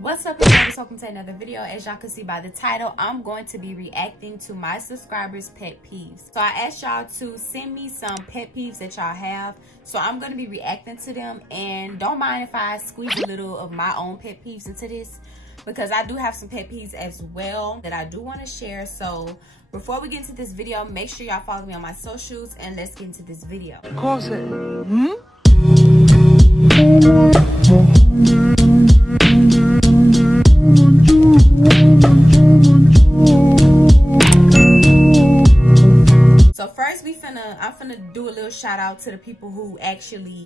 What's up, everybody? Welcome to another video. As y'all can see by the title, I'm going to be reacting to my subscribers' pet peeves. So I asked y'all to send me some pet peeves that y'all have, so I'm going to be reacting to them. And don't mind if I squeeze a little of my own pet peeves into this, because I do have some pet peeves as well that I do want to share. So before we get into this video, make sure y'all follow me on my socials, and let's get into this video. So first I'm finna do a little shout out to the people who actually,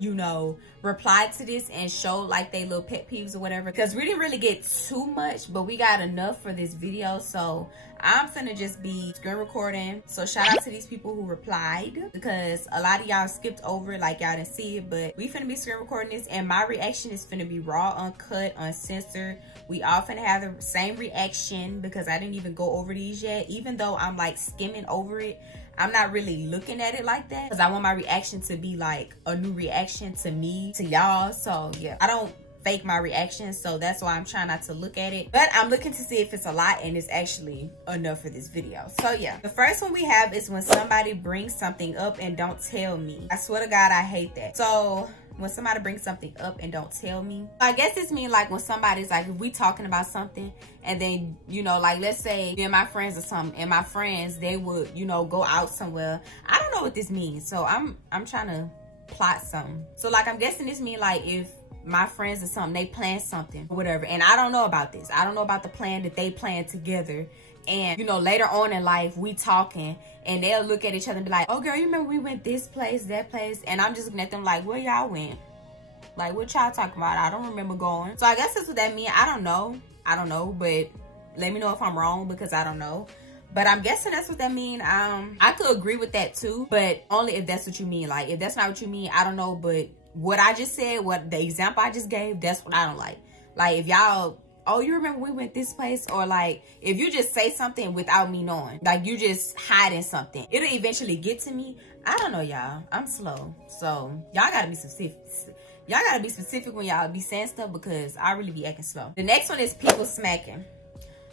replied to this and showed like they little pet peeves or whatever, because we didn't really get too much, but we got enough for this video. So I'm finna just be screen recording. So shout out to these people who replied, because a lot of y'all skipped over it, like y'all didn't see it, but we finna be screen recording this, and my reaction is finna be raw, uncut, uncensored. We all finna have the same reaction, because I didn't even go over these yet. Even though I'm like skimming over it, I'm not really looking at it like that, because I want my reaction to be like a new reaction to me, to y'all. So yeah, I don't fake my reaction, so that's why I'm trying not to look at it. But I'm looking to see if it's a lot and it's actually enough for this video. So yeah, the first one we have is when somebody brings something up and don't tell me. I swear to God, I hate that. So when somebody brings something up and don't tell me, I guess it's mean like when somebody's like, if we talking about something and then, like let's say me and my friends or something, and my friends, they would, go out somewhere. I don't know what this means. So I'm trying to plot something. So like, I'm guessing this mean like if my friends or something, they plan something or whatever, and I don't know about this. I don't know about the plan that they planned together. And, later on in life, we talking, and they'll look at each other and be like, oh, girl, you remember we went this place, that place? And I'm just looking at them like, where y'all went? Like, what y'all talking about? I don't remember going. So I guess that's what that means. I don't know, but let me know if I'm wrong, because I don't know. But I'm guessing that's what that mean. I could agree with that too, but only if that's what you mean. Like, if that's not what you mean, I don't know. But what I just said, what the example I just gave, that's what I don't like. Like, if y'all, oh, you remember we went this place? Or like, if you just say something without me knowing, like you just hiding something, it'll eventually get to me. I don't know, y'all. I'm slow. So y'all gotta be specific. Y'all gotta be specific when y'all be saying stuff, because I really be acting slow. The next one is people smacking.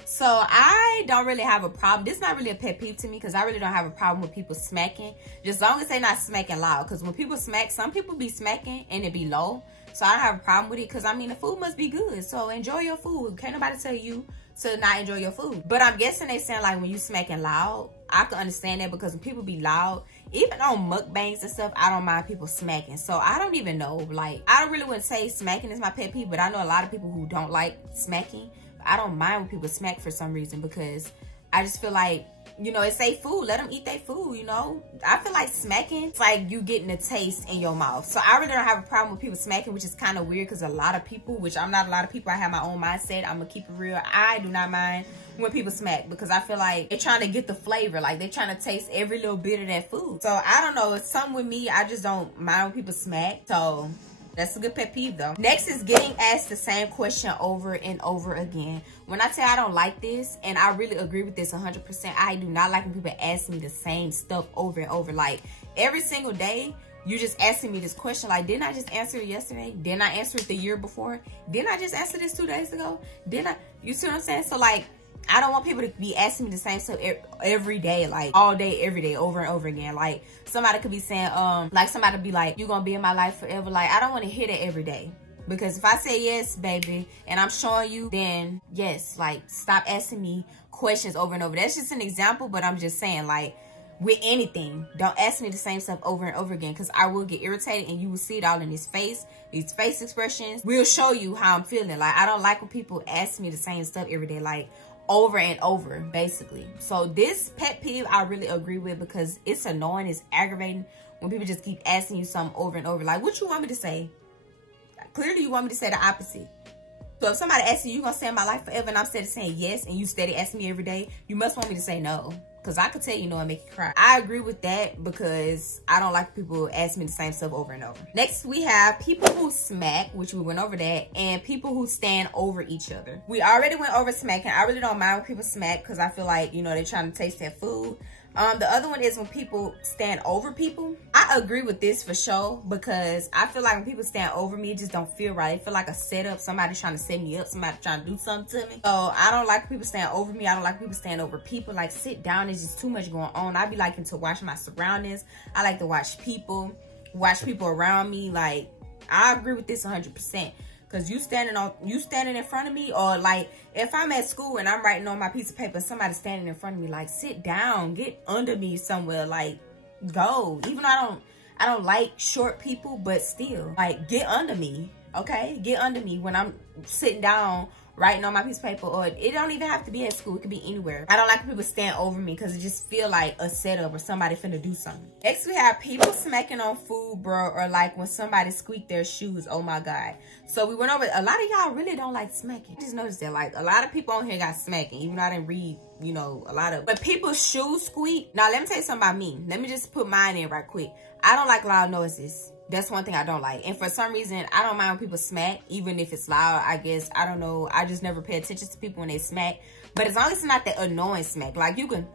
So I don't really have a problem. This is not really a pet peeve to me, because I really don't have a problem with people smacking, just as long as they not smacking loud. Because when people smack, some people be smacking and it be low. So I don't have a problem with it, because I mean, the food must be good. So enjoy your food. Can't nobody tell you to not enjoy your food. But I'm guessing they saying like when you smacking loud, I can understand that, because when people be loud, even on mukbangs and stuff, I don't mind people smacking. So I don't even know, like, I don't really want to say smacking is my pet peeve, but I know a lot of people who don't like smacking. I don't mind when people smack for some reason, because I just feel like, it's their food. Let them eat their food, I feel like smacking, it's like you getting a taste in your mouth. So I really don't have a problem with people smacking, which is kind of weird, because a lot of people, which I'm not a lot of people, I have my own mindset. I'm gonna keep it real. I do not mind when people smack, because I feel like they're trying to get the flavor. Like, they're trying to taste every little bit of that food. So I don't know. It's something with me. I just don't mind when people smack. So that's a good pet peeve though. Next is getting asked the same question over and over again. When I tell you I don't like this, and I really agree with this 100%, I do not like when people ask me the same stuff over and over. Like, every single day, you just asking me this question. Like, didn't I just answer it yesterday? Didn't I answer it the year before? Didn't I just answer this 2 days ago? Didn't I? You see what I'm saying? So like, I don't want people to be asking me the same stuff every day, like all day, every day, over and over again. Like, somebody could be saying, like somebody be like, you gonna be in my life forever. Like, I don't want to hear that every day, because if I say yes, baby, and I'm showing you, then yes. Like, stop asking me questions over and over. That's just an example, but I'm just saying, like, with anything, don't ask me the same stuff over and over again, because I will get irritated, and you will see it all in his face. These face expressions will show you how I'm feeling. Like, I don't like when people ask me the same stuff every day, like over and over, basically. So this pet peeve I really agree with, because it's annoying, it's aggravating when people just keep asking you something over and over. Like, what you want me to say? Clearly you want me to say the opposite. So if somebody asks you gonna stay in my life forever, and I'm steady saying yes, and you steady asking me every day, you must want me to say no, because I could tell you no and make you cry. I agree with that, because I don't like people ask me the same stuff over and over. Next, we have people who smack, which we went over that, and people who stand over each other. We already went over smacking. I really don't mind when people smack, because I feel like, they're trying to taste their food. The other one is when people stand over people. I agree with this for sure, because I feel like when people stand over me, it just don't feel right. It feel like a setup. Somebody trying to set me up. Somebody trying to do something to me. So I don't like people stand over me. I don't like people stand over people. Like, sit down. There's just too much going on. I be liking to watch my surroundings. I like to watch people around me. Like, I agree with this 100%. Cause you standing in front of me, or like if I'm at school and I'm writing on my piece of paper, somebody standing in front of me, like, sit down, get under me somewhere, like, go. Even though I don't like short people, but still, like, get under me, okay? Get under me when I'm sitting down writing on my piece of paper, or it don't even have to be at school. It could be anywhere. I don't like when people stand over me because it just feel like a setup or somebody finna do something. Next, we have people smacking on food, bro, or like when somebody squeak their shoes. Oh my God. So we went over, a lot of y'all really don't like smacking. I just noticed that, like, a lot of people on here got smacking, even though I didn't read, you know, a lot of, but people's shoes squeak. Now, let me tell you something about me. Let me just put mine in right quick. I don't like loud noises. That's one thing I don't like. And for some reason, I don't mind when people smack, even if it's loud, I guess. I don't know. I just never pay attention to people when they smack. But as long as it's not that annoying smack. Like, you can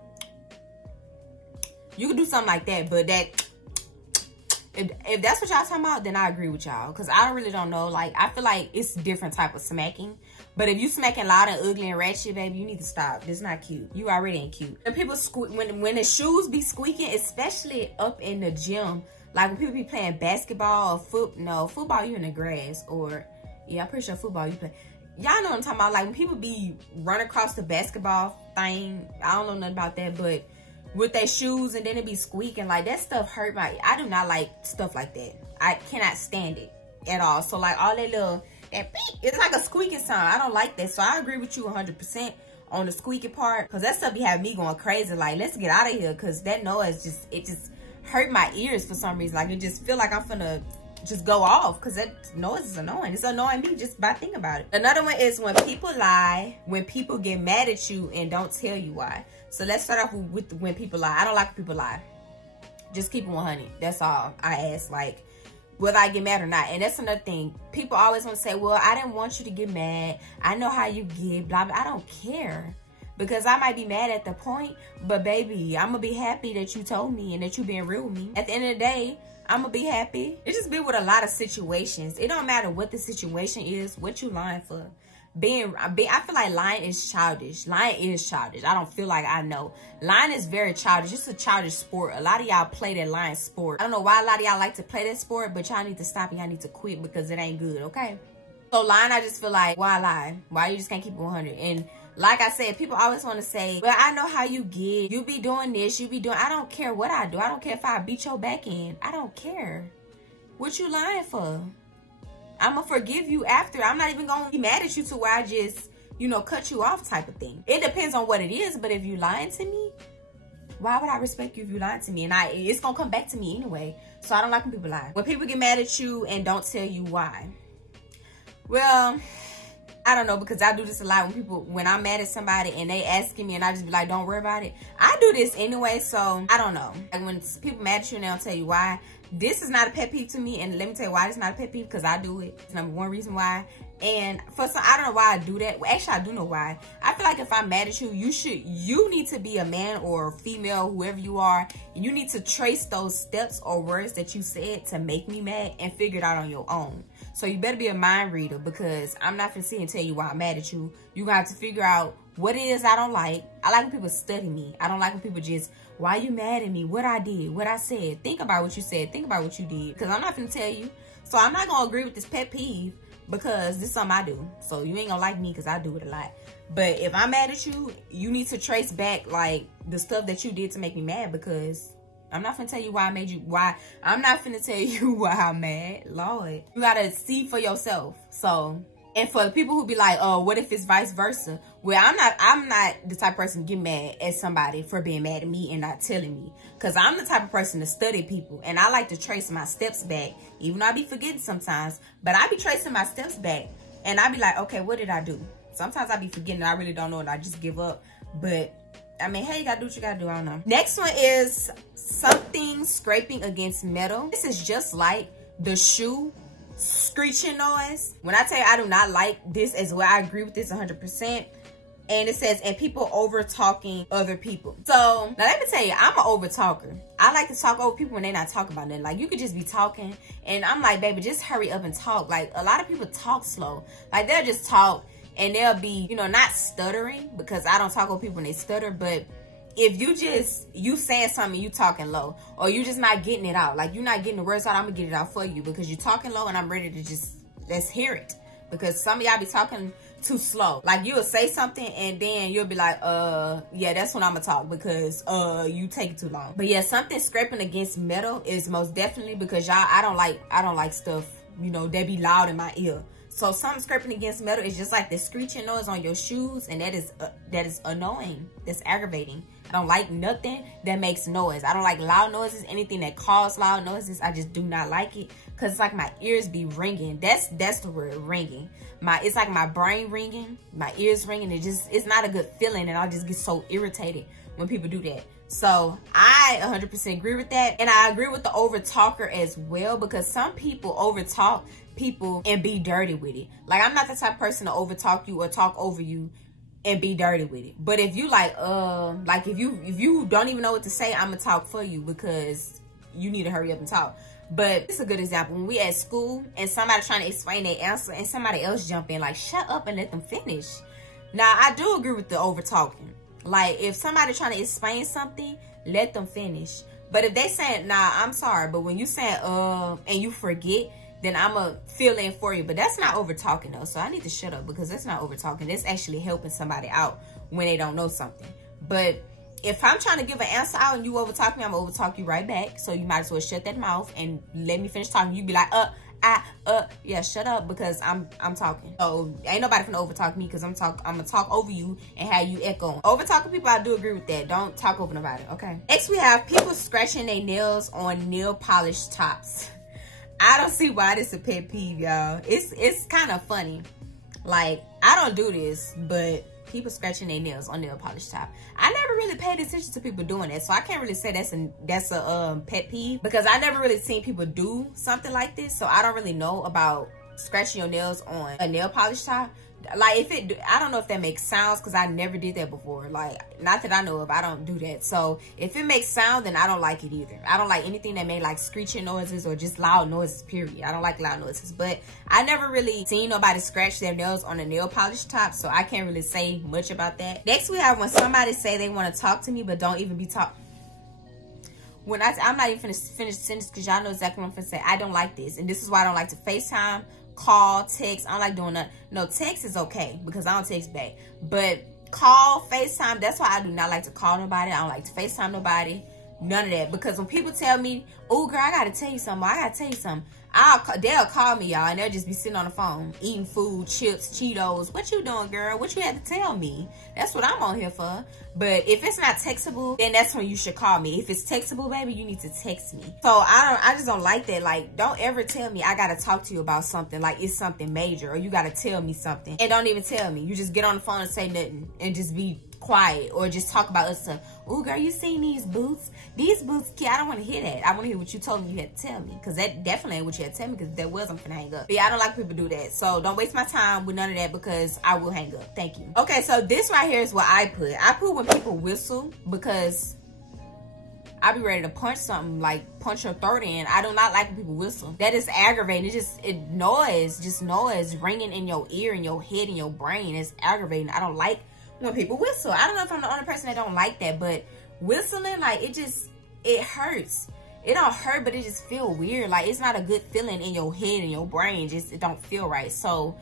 do something like that. But that, if that's what y'all talking about, then I agree with y'all. Because I really don't know. Like, I feel like it's a different type of smacking. But if you smacking loud and ugly and ratchet, baby, you need to stop. This not cute. You already ain't cute. And people when the shoes be squeaking, especially up in the gym. Like when people be playing basketball or football, you in the grass. Or, yeah, I'm pretty sure football you play. Y'all know what I'm talking about. Like when people be running across the basketball thing. I don't know nothing about that, but with their shoes and then it be squeaking. Like, that stuff hurt my, I do not like stuff like that. I cannot stand it at all. So like all that little, that beep, it's like a squeaking sound. I don't like that. So I agree with you 100% on the squeaking part. Because that stuff be having me going crazy. Like, let's get out of here. Because that noise it just hurt my ears for some reason. Like, it just feel like I'm finna just go off, because that noise is annoying. It's annoying me just by thinking about it. Another one is when people lie, when people get mad at you and don't tell you why. So let's start off with when people lie. I don't like when people lie. Just keep it 100. That's all I ask. Like, whether I get mad or not. And that's another thing. People always want to say, well, I didn't want you to get mad. I know how you get, blah, blah. I don't care. Because I might be mad at the point, but baby, I'm going to be happy that you told me and that you being real with me. At the end of the day, I'm going to be happy. It just be with a lot of situations. It don't matter what the situation is, what you lying for. I feel like lying is childish. Lying is childish. I don't feel like I know. Lying is very childish. It's a childish sport. A lot of y'all play that lying sport. I don't know why a lot of y'all like to play that sport, but y'all need to stop and y'all need to quit because it ain't good, okay? So lying, I just feel like, why lie? Why you just can't keep it 100? And like I said, people always want to say, well, I know how you get. You be doing this. You be doing... I don't care what I do. I don't care if I beat your back in. I don't care. What you lying for? I'm going to forgive you after. I'm not even going to be mad at you to where I just, you know, cut you off type of thing. It depends on what it is. But if you lying to me, why would I respect you if you lying to me? And it's going to come back to me anyway. So I don't like when people lie. When people get mad at you and don't tell you why. Well... I don't know, because I do this a lot when I'm mad at somebody and they asking me and I just be like, don't worry about it. I do this anyway, so I don't know. Like when people mad at you and they don't tell you why, this is not a pet peeve to me. And let me tell you why it's not a pet peeve, because I do it. It's number one reason why. And for some, I don't know why I do that. Well, actually, I do know why. I feel like if I'm mad at you, you need to be a man or a female, whoever you are. And you need to trace those steps or words that you said to make me mad and figure it out on your own. So you better be a mind reader, because I'm not gonna sit and tell you why I'm mad at you. You're gonna have to figure out what it is I don't like. I like when people study me. I don't like when people just, why you mad at me? What I did, what I said. Think about what you said. Think about what you did. Because I'm not gonna tell you. So I'm not gonna agree with this pet peeve, because this is something I do. So you ain't gonna like me because I do it a lot. But if I'm mad at you, you need to trace back like the stuff that you did to make me mad, because I'm not finna tell you why I made you, I'm not finna tell you why I'm mad. Lord, you gotta see for yourself. So, and for the people who be like, oh, what if it's vice versa? Well, I'm not the type of person to get mad at somebody for being mad at me and not telling me. Because I'm the type of person to study people. And I like to trace my steps back. Even though I be forgetting sometimes. But I be tracing my steps back. And I be like, okay, what did I do? Sometimes I be forgetting and I really don't know and I just give up. But, I mean, hey, you gotta do what you gotta do. I don't know. Next one is something scraping against metal. This is just like the shoe screeching noise. When I tell you I do not like this as well, I agree with this 100%. And it says, and people over talking other people. So now let me tell you, I'm an over talker. I like to talk over people when they're not talking about nothing. Like, you could just be talking and I'm like, baby, just hurry up and talk. Like, a lot of people talk slow. Like, they'll just talk and they'll be, you know, not stuttering, because I don't talk over people when they stutter, but if you saying something, you talking low, or you just not getting it out, like you're not getting the words out, I'm gonna get it out for you because you're talking low and I'm ready to just, let's hear it. Because some of y'all be talking too slow. Like, you'll say something and then you'll be like, yeah, that's when I'm gonna talk, because you take it too long. But yeah, something scraping against metal is most definitely because y'all, I don't like stuff, you know, that be loud in my ear. So something scraping against metal is just like the screeching noise on your shoes, and that is annoying. That's aggravating. I don't like nothing that makes noise. I don't like loud noises. Anything that causes loud noises, I just do not like it, because it's like my ears be ringing. That's the word, ringing. It's like my brain ringing, my ears ringing. It's not a good feeling, and I just get so irritated when people do that. So I 100% agree with that, and I agree with the over talker as well, because some people over talk people and be dirty with it. Like, I'm not the type of person to over talk you or talk over you and be dirty with it. But if you like if you don't even know what to say, I'm gonna talk for you because you need to hurry up and talk. But it's a good example. When we at school and somebody trying to explain their answer and somebody else jump in, like, shut up and let them finish. Now, I do agree with the over talking. Like, if somebody trying to explain something, let them finish. But if they saying, nah, I'm sorry, but when you saying and you forget, then I'm going to fill in for you. But that's not over talking though. So I need to shut up, because that's not over talking. That's actually helping somebody out when they don't know something. But if I'm trying to give an answer out and you over talk me, I'm going to over talk you right back. So you might as well shut that mouth and let me finish talking. You be like, yeah, shut up, because I'm talking. So ain't nobody finna over talk me, because I'm gonna talk over you and have you echo. Over talking people, I do agree with that. Don't talk over nobody, okay? Next we have people scratching their nails on nail polish tops. I don't see why this is a pet peeve, y'all. It's kind of funny. Like, I don't do this, but people scratching their nails on nail polish top. I never really paid attention to people doing that, so I can't really say that's a pet peeve, because I never really seen people do something like this. So I don't really know about scratching your nails on a nail polish top. Like, I don't know if that makes sounds, because I never did that before. Like, not that I know of, I don't do that. So if it makes sound, then I don't like it either. I don't like anything that made like screeching noises or just loud noises, period. I don't like loud noises. But I never really seen nobody scratch their nails on a nail polish top, so I can't really say much about that. Next we have when somebody say they want to talk to me but don't even be talk. When I'm not even finish the sentence, because y'all know exactly what I'm finna say. I don't like this, and this is why I don't like to FaceTime, call, text. I don't like doing that. No, text is okay, because I don't text back. But call, FaceTime, that's why I do not like to call nobody. I don't like to FaceTime nobody. None of that. Because when people tell me, oh, girl, I got to tell you something. I got to tell you something. They'll call me, y'all, and they'll just be sitting on the phone, eating food, chips, Cheetos. What you doing, girl? What you had to tell me? That's what I'm on here for. But if it's not textable, then that's when you should call me. If it's textable, baby, you need to text me. So I just don't like that. Like, don't ever tell me I gotta talk to you about something, like it's something major, or you gotta tell me something, and don't even tell me. You just get on the phone and say nothing and just be quiet, or just talk about us stuff. Oh, girl, you seen these boots? These boots, kid, I don't want to hear that. I want to hear what you told me you had to tell me, because that definitely ain't what you had to tell me, because if that was, I'm finna hang up. But yeah, I don't like people do that. So don't waste my time with none of that, because I will hang up. Thank you. Okay, so this right here is what I put. I put when people whistle, because I be ready to punch something, like punch your throat in. I do not like when people whistle. That is aggravating. Just noise ringing in your ear, in your head, in your brain. It's aggravating. I don't like when people whistle. I don't know if I'm the only person that don't like that, but whistling, like, it hurts. It don't hurt, but it just feel weird. Like, it's not a good feeling in your head and your brain. It don't feel right. So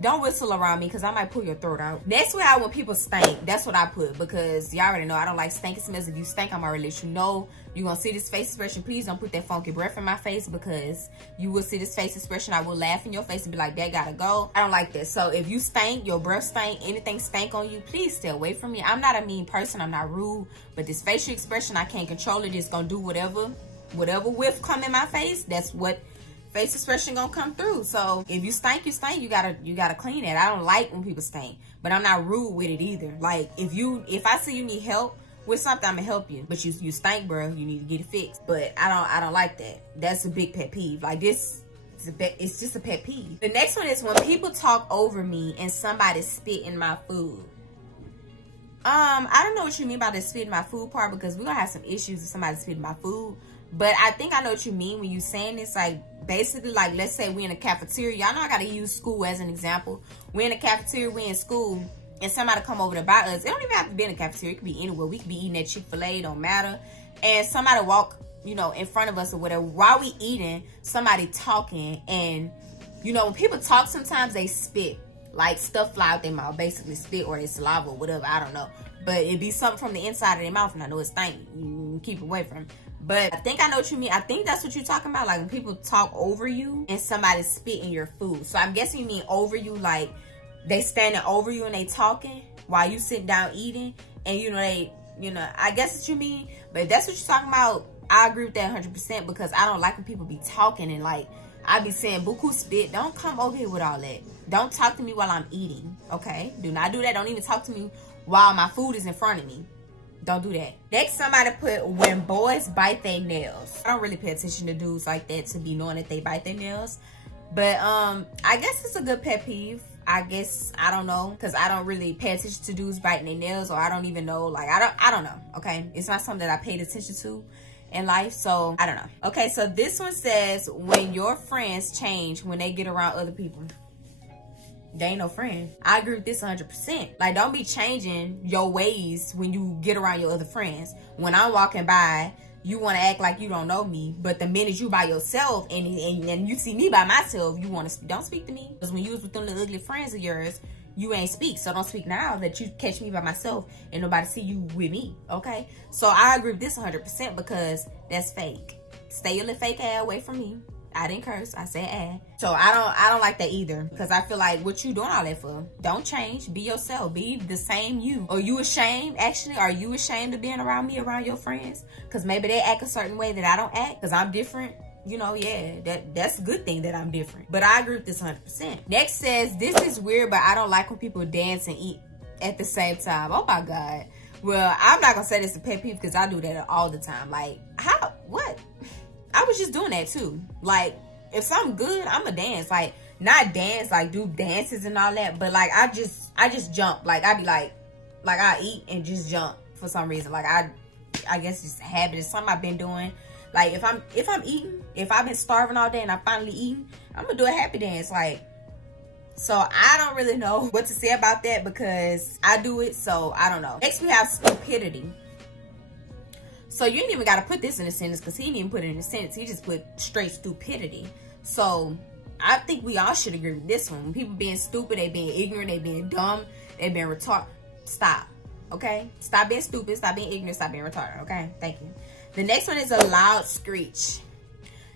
don't whistle around me, because I might pull your throat out. Next we have when people stink. That's what I put, because y'all already know I don't like stinky smells. If you stink, I'm already let you know. You're gonna see this face expression. Please don't put that funky breath in my face, because you will see this face expression. I will laugh in your face and be like, that gotta go. I don't like that. So if you stink, your breath stink, anything stank on you, please stay away from me. I'm not a mean person, I'm not rude, but this facial expression, I can't control it. It's gonna do whatever whiff come in my face, that's what face expression gonna come through. So if you stink, you stink. You gotta clean it. I don't like when people stink, but I'm not rude with it either. Like, if I see you need help with something, I'm gonna help you. But you stink, bro. You need to get it fixed. But I don't like that. That's a big pet peeve. Like, this, it's just a pet peeve. The next one is when people talk over me and somebody spit in my food. I don't know what you mean by the spit in my food part, because we're gonna have some issues if somebody spit in my food. But I think I know what you mean when you saying this. Like, basically, like, let's say we in a cafeteria. Y'all know I gotta use school as an example. We're in a cafeteria, we in school, and somebody come over to buy us. It don't even have to be in a cafeteria. It could be anywhere. We could be eating at Chick-fil-A, don't matter. And somebody walk, you know, in front of us or whatever. While we eating, somebody talking. And, you know, when people talk, sometimes they spit. Like, stuff fly out their mouth. Basically, spit or their saliva or whatever. I don't know. But it'd be something from the inside of their mouth, and I know it's stinky. Keep away from it. But I think I know what you mean. I think that's what you're talking about. Like, when people talk over you and somebody spit in your food. So I'm guessing you mean over you, like they standing over you and they talking while you sitting down eating. And, you know, I guess what you mean. But if that's what you're talking about, I agree with that 100%, because I don't like when people be talking and, like, I be saying, buku spit. Don't come over here with all that. Don't talk to me while I'm eating, okay? Do not do that. Don't even talk to me while my food is in front of me. Don't do that. Next, somebody put, when boys bite their nails. I don't really pay attention to dudes like that to be knowing that they bite their nails. But I guess it's a good pet peeve. I guess, I don't know, because I don't really pay attention to dudes biting their nails, or I don't even know, like, I don't know, okay? It's not something that I paid attention to in life, so I don't know. Okay, so this one says, when your friends change when they get around other people. They ain't no friend. I agree with this 100%. Like, don't be changing your ways when you get around your other friends. When I'm walking by, you want to act like you don't know me, but the minute you by yourself and you see me by myself, you want to don't speak to me. Because when you was with them little ugly friends of yours, you ain't speak. So don't speak now that you catch me by myself and nobody see you with me, okay? So I agree with this 100% because that's fake. Stay your little fake ass away from me. I didn't curse, I said ass. So I don't like that either, because I feel like, what you doing all that for? Don't change, be yourself, be the same you. Are you ashamed, actually? Are you ashamed of being around me, around your friends? Because maybe they act a certain way that I don't act, because I'm different. You know, yeah, that's a good thing that I'm different. But I agree with this 100%. Next says, this is weird, but I don't like when people dance and eat at the same time. Oh my God. Well, I'm not gonna say this a pet peeve, because I do that all the time. Like, how, what? I was just doing that too. Like, if something good, I'ma dance. Like, not dance, like do dances and all that, but like I just jump. Like, I be like I eat and just jump for some reason. Like, I guess it's a habit. It's something I've been doing. Like, if I'm eating, if I've been starving all day and I finally eating, I'm gonna do a happy dance. Like, so I don't really know what to say about that, because I do it, so I don't know. Next, we have stupidity. So you ain't even got to put this in a sentence, because he didn't even put it in a sentence. He just put straight stupidity. So I think we all should agree with this one. When people being stupid, they being ignorant, they being dumb, they being retarded. Stop, okay? Stop being stupid, stop being ignorant, stop being retarded, okay? Thank you. The next one is a loud screech.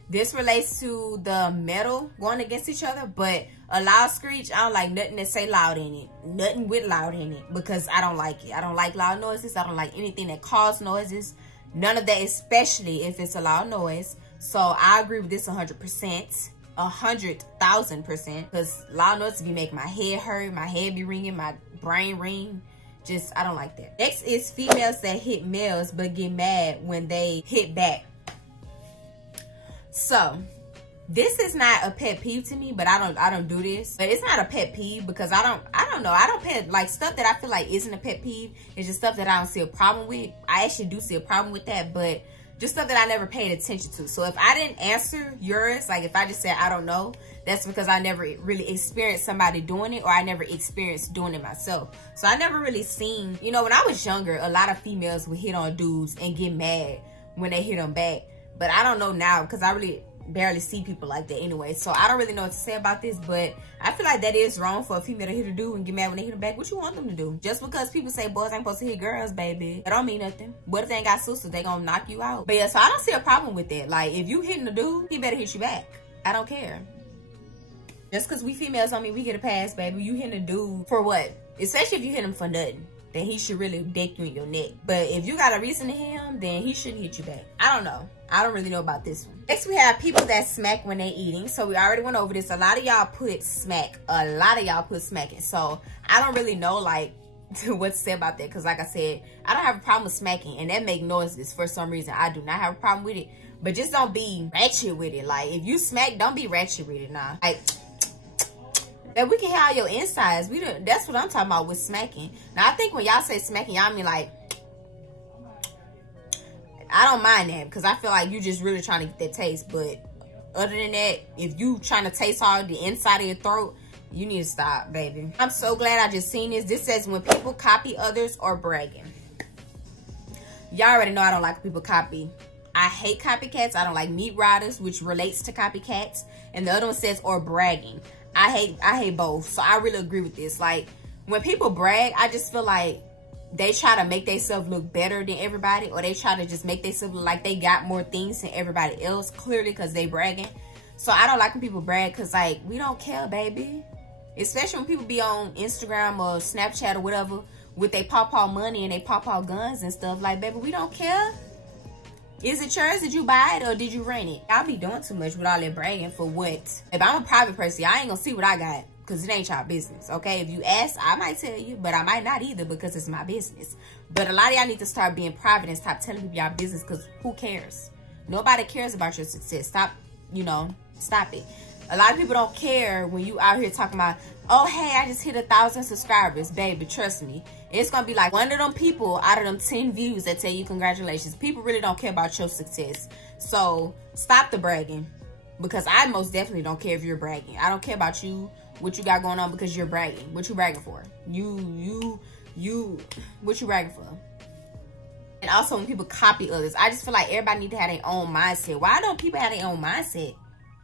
This relates to the metal going against each other, but a loud screech, I don't like nothing that say loud in it. Nothing with loud in it, because I don't like it. I don't like loud noises. I don't like anything that causes noises. None of that, especially if it's a loud noise. So I agree with this 100%, 100,000%, because loud noises be making my head hurt, my head be ringing, my brain ring. Just, I don't like that. Next is females that hit males but get mad when they hit back. So this is not a pet peeve to me, but I don't do this. But it's not a pet peeve because I don't know. I don't pet, like, stuff that I feel like isn't a pet peeve. It's just stuff that I don't see a problem with. I actually do see a problem with that, but just stuff that I never paid attention to. So if I didn't answer yours, like if I just said I don't know, that's because I never really experienced somebody doing it, or I never experienced doing it myself. So I never really seen, you know, when I was younger, a lot of females would hit on dudes and get mad when they hit them back. But I don't know now, because I really barely see people like that anyway. So I don't really know what to say about this, but I feel like that is wrong for a female to hit a dude and get mad when they hit them back. What you want them to do? Just because people say boys ain't supposed to hit girls, baby, that don't mean nothing. What if they ain't got sisters? They gonna knock you out. But yeah, so I don't see a problem with that. Like, if you hitting a dude, he better hit you back. I don't care. Just because we females don't mean we get a pass, baby. You hitting a dude for what? Especially if you hit him for nothing, then he should really deck you in your neck. But if you got a reason to hit him, then he shouldn't hit you back. I don't know. I don't really know about this one. Next, we have people that smack when they eating. So we already went over this. A lot of y'all put smack. A lot of y'all put smacking. So I don't really know, like, what to say about that. Because like I said, I don't have a problem with smacking. And that make noises for some reason. I do not have a problem with it. But just don't be ratchet with it. Like, if you smack, don't be ratchet with it, nah. Like, That we can hear all your insides. That's what I'm talking about with smacking. Now, I think when y'all say smacking, y'all mean like, I don't mind that because I feel like you just really trying to get that taste. But other than that, if you trying to taste all the inside of your throat, you need to stop, baby. I'm so glad I just seen this. This says when people copy others or bragging. Y'all already know I don't like people copy. I hate copycats. I don't like meat riders, which relates to copycats. And the other one says or bragging. I hate both. So I really agree with this. Like when people brag, I just feel like they try to make themselves look better than everybody, or they try to just make themselves look like they got more things than everybody else, clearly because they bragging. So I don't like when people brag because, like, we don't care, baby. Especially when people be on Instagram or Snapchat or whatever with they pawpaw money and they pawpaw guns and stuff. Like, baby, we don't care. Is it yours? Did you buy it or did you rent it? Y'all be doing too much with all that bragging for what? If I'm a private person, I ain't gonna see what I got. Because it ain't y'all business, okay? If you ask, I might tell you, but I might not either because it's my business. But a lot of y'all need to start being private and stop telling people y'all business because who cares? Nobody cares about your success. Stop, stop it. A lot of people don't care when you out here talking about, oh, hey, I just hit 1,000 subscribers. Baby, trust me. It's going to be like one of them people out of them 10 views that tell you congratulations. People really don't care about your success. So stop the bragging because I most definitely don't care if you're bragging. I don't care about you. What you got going on because you're bragging. What you bragging for? What you bragging for? And also when people copy others, I just feel like everybody need to have their own mindset. Why don't people have their own mindset?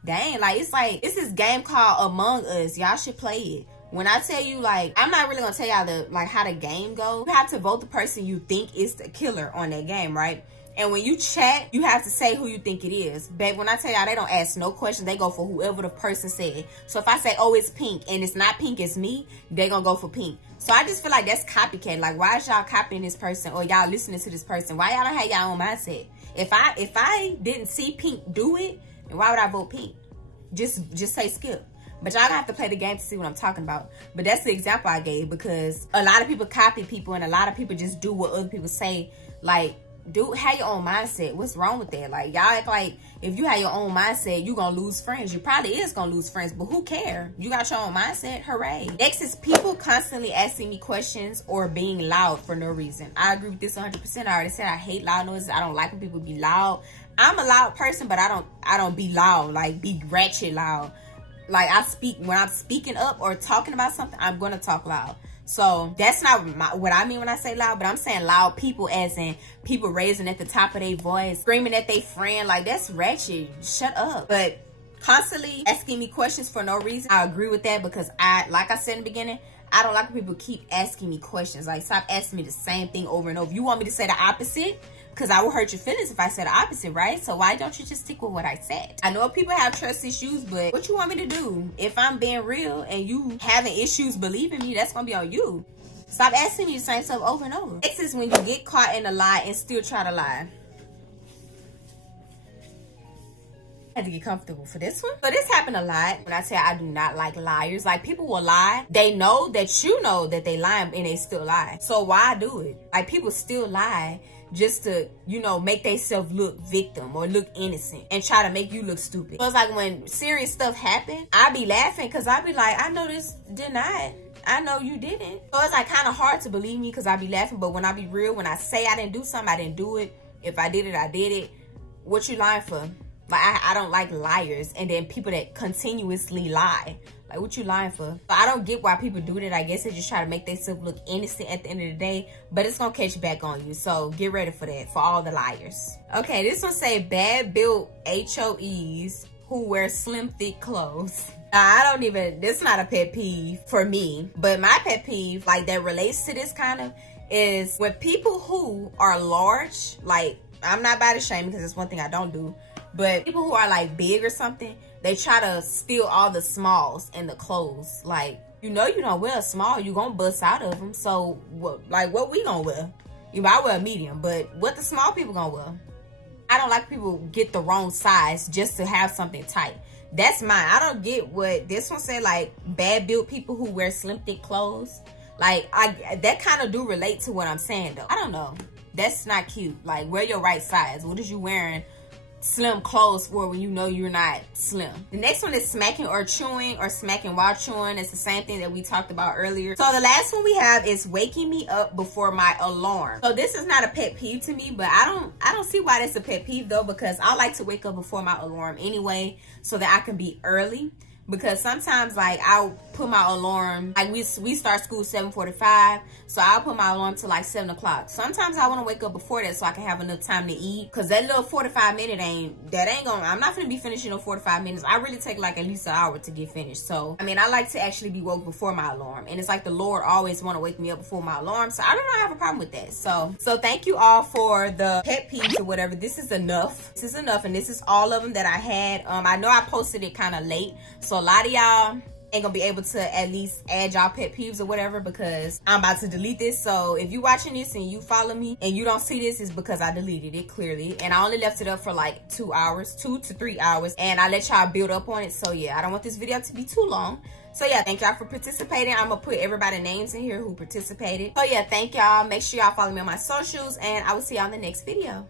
Dang, it's this game called Among Us. Y'all should play it. When I tell you, like, I'm not really gonna tell y'all how the game goes. You have to vote the person you think is the killer on that game, right? And when you chat, you have to say who you think it is. Babe, when I tell y'all, they don't ask no questions. They go for whoever the person said. So if I say, oh, it's Pink, and it's not Pink, it's me, they gonna go for Pink. So I just feel like that's copycat. Like, why is y'all copying this person or y'all listening to this person? Why y'all don't have y'all own mindset? If I didn't see Pink do it, then why would I vote Pink? Just say skip. But y'all gonna have to play the game to see what I'm talking about. But that's the example I gave because a lot of people copy people and a lot of people just do what other people say. Like, dude, have your own mindset. What's wrong with that? Like, y'all act like if you have your own mindset, you gonna lose friends. You probably is gonna lose friends, but who care? You got your own mindset. Hooray. Next is people constantly asking me questions or being loud for no reason. I agree with this 100%. I already said I hate loud noises. I don't like when people be loud. I'm a loud person, but I don't be loud, like be ratchet loud. Like when I'm speaking up or talking about something, I'm gonna talk loud. So that's not what I mean when I say loud, but I'm saying loud people as in people raising at the top of their voice, screaming at their friend. Like, that's ratchet. Shut up. But constantly asking me questions for no reason, I agree with that because like I said in the beginning, I don't like when people keep asking me questions. Like, stop asking me the same thing over and over. You want me to say the opposite? Because I will hurt your feelings if I said the opposite, right? So why don't you just stick with what I said? I know people have trust issues, but what you want me to do? If I'm being real and you having issues believing me, that's going to be on you. Stop asking me the same stuff over and over. Next is when you get caught in a lie and still try to lie. I had to get comfortable for this one. So this happened a lot when I say I do not like liars. Like, people will lie. They know that you know that they lie and they still lie. So why do it? Like, people still lie just to, make themselves look victim or look innocent and try to make you look stupid. So it's like when serious stuff happen, I be laughing because I be like, I know this did not. I know you didn't. So it's like kind of hard to believe me because I be laughing. But when I be real, when I say I didn't do something, I didn't do it. If I did it, I did it. What you lying for? Like, I don't like liars and then people that continuously lie. Like, what you lying for? So I don't get why people do that. I guess they just try to make themselves look innocent at the end of the day, but it's gonna catch back on you. So get ready for that, for all the liars. Okay, this one say bad built HOEs who wear slim, thick clothes. Now, this not a pet peeve for me, but my pet peeve, like, that relates to this kind of, is when people who are large, like, I'm not body shaming because it's one thing I don't do, but people who are like big or something, they try to steal all the smalls in the clothes. Like, you don't wear a small, you gonna bust out of them. So what we gonna wear? I wear a medium, but what the small people gonna wear? I don't like people get the wrong size just to have something tight. That's mine. I don't get what this one said, like bad built people who wear slim thick clothes. Like, that kind of do relate to what I'm saying though. I don't know. That's not cute. Like, wear your right size. What is you wearing slim clothes for when you know you're not slim. The next one is smacking or chewing, or smacking while chewing. It's the same thing that we talked about earlier. So the last one we have is waking me up before my alarm. So this is not a pet peeve to me, but I don't see why that's a pet peeve though, because I like to wake up before my alarm anyway so that I can be early. Because sometimes, like, I'll put my alarm, like we start school 7:45, so I'll put my alarm to like 7 o'clock. Sometimes I want to wake up before that so I can have enough time to eat, because that little 45 minute ain't gonna, I'm not gonna be finishing in 45 minutes. I really take like at least an hour to get finished. So I mean, I like to actually be woke before my alarm, and it's like the Lord always want to wake me up before my alarm, so I don't have a problem with that. So thank you all for the pet peeves or whatever. This is enough. This is enough, and this is all of them that I had. I know I posted it kind of late, so a lot of y'all ain't gonna be able to at least add y'all pet peeves or whatever, because I'm about to delete this. So if you watching this and you follow me and you don't see this, it's because I deleted it clearly, and I only left it up for like 2 hours, 2 to 3 hours, and I let y'all build up on it. So yeah, I don't want this video to be too long. So yeah, thank y'all for participating. I'm gonna put everybody's names in here who participated. So yeah, thank y'all. Make sure y'all follow me on my socials, and I will see y'all in the next video.